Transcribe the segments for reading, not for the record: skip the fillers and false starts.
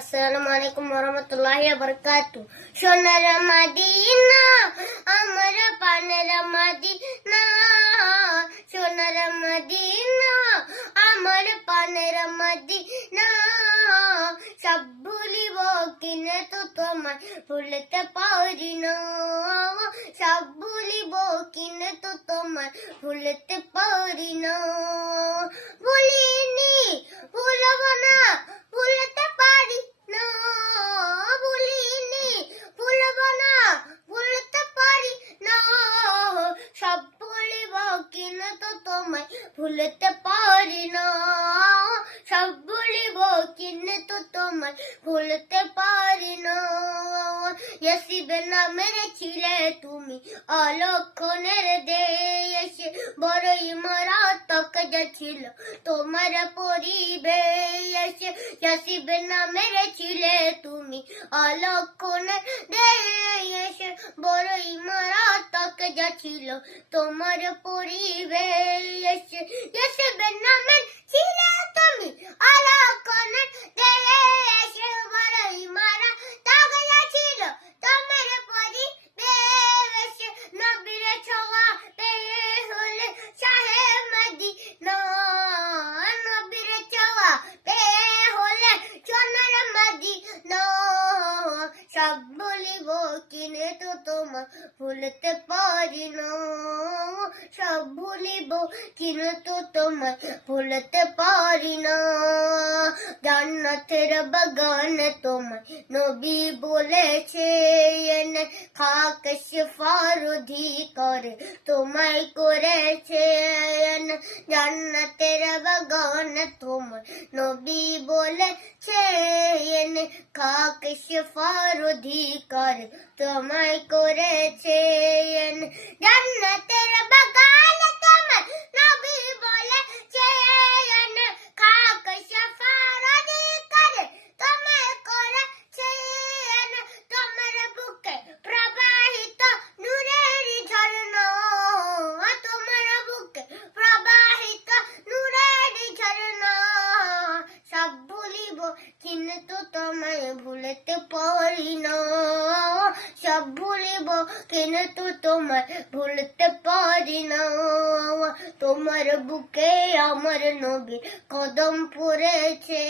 আসসালামু আলাইকুম ওয়া বারাকাতুহু। সোনার মদিনা আমার পানের মদিনা, সোনার মদিনা আমার পানের মদিনা। সব ভুলিব কিন্তু তোমায় ভুলতে পারি না, সব ভুলিব কিন্তু তোমায় ভুলতে পারি না। ভুলিনি, ভুলব না, ভুলতে পারি না। ভুলিনি, ভুলব না, ভুলতে পারি না। সব ভুলিব কিন্তু তোমায় ভুলতে পারি না, সব ভুলিব কিন্তু তোমায় ভুলতে পারি না। ইয়াসিবে নামের ছিলে তুমি অলক্ষণের দেশে, বড়ই মারাত্মক যা ছিল তোমার পরিবেশ। ইয়াসিবে নামের ছিলে তুমি অলক্ষণের দেশে, বড়ই মারাত্মক যা ছিল তোমার পরিবেশ। ইয়াসিবে নামের ছিলে তুমি অলক্ষণের দেশে, বড়ই মারাত্মক যা ছিল তোমার পরিবেশ। নবীর ছোঁয়া পেয়ে হলে শাহে মদিনা, নবীর ছোঁয়া পেয়ে হলে সোনার মদিনা। সব ভুলিব কিন্তু তোমায় ভুলতে পারি না, সব ভুলিব কিন্তু তোমায় ভুলতে পারি না। জান্নাতের বাগান তোমায় নবী বলেছেন, খাক শিফার অধিকার তোমায় করেছেন। জান্নাতের বাগান তোমায় নবী বলেছেন, খাক শিফার অধিকার তোমায় করেছেন। জান্নাতের বাগান তোমায় নবী বলেছেন, খাক শিফার অধিকার তোমায় করেছেন। তোমার বুকে প্রবাহিত নূরের ঝরনা, তোমার বুকে প্রবাহিত নূরের ঝরনা। সব ভুলিব কিন্তু তোমায় ভুলতে পারি না, সব ভুলিব কিন্তু তোমায় ভুলতে পারি না। তোমার বুকে আমার নবী কদম পড়েছে,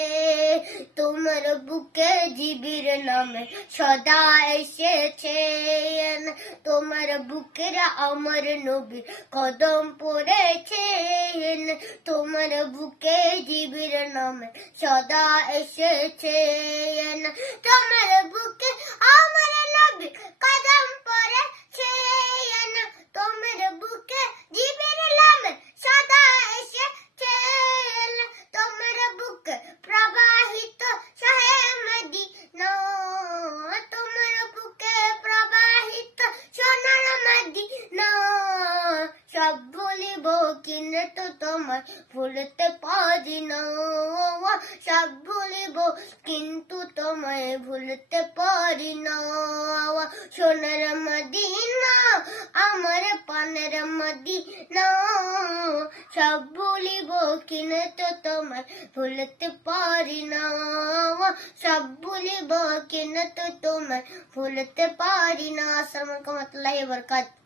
তোমার বুকে জিবির নামে সদা এসেছেন। তোমার বুকের আমার নবী কদম পড়েছেন, তোমার বুকে জিবির নামে সদা এসেছেন। তোমার বুকে আমার নবী কদম পড়েছেন, তোমার বুকে জিবির নামে সদা এসেছেন। তোমার বুকে প্রবাহিত শাহে মদিনা, তোমার বুকে প্রবাহিত সোনার মদিনা। সব ভুলিব কিন্তু তোমায় ভুলতে পারি না, সব ভুলিব কিন্তু তোমায় ভুলতে পারি না। সোনার মদিনা আমার পানের মদিনা, সব ভুলিব কিন্তু তোমায় ভুলতে পারি না, সব ভুলিব কিন্তু তোমায় ভুলতে পারি না। আসসালামু আলাইকুম ওয়া রাহমাতুল্লাহি ওয়া বারাকাতুহু।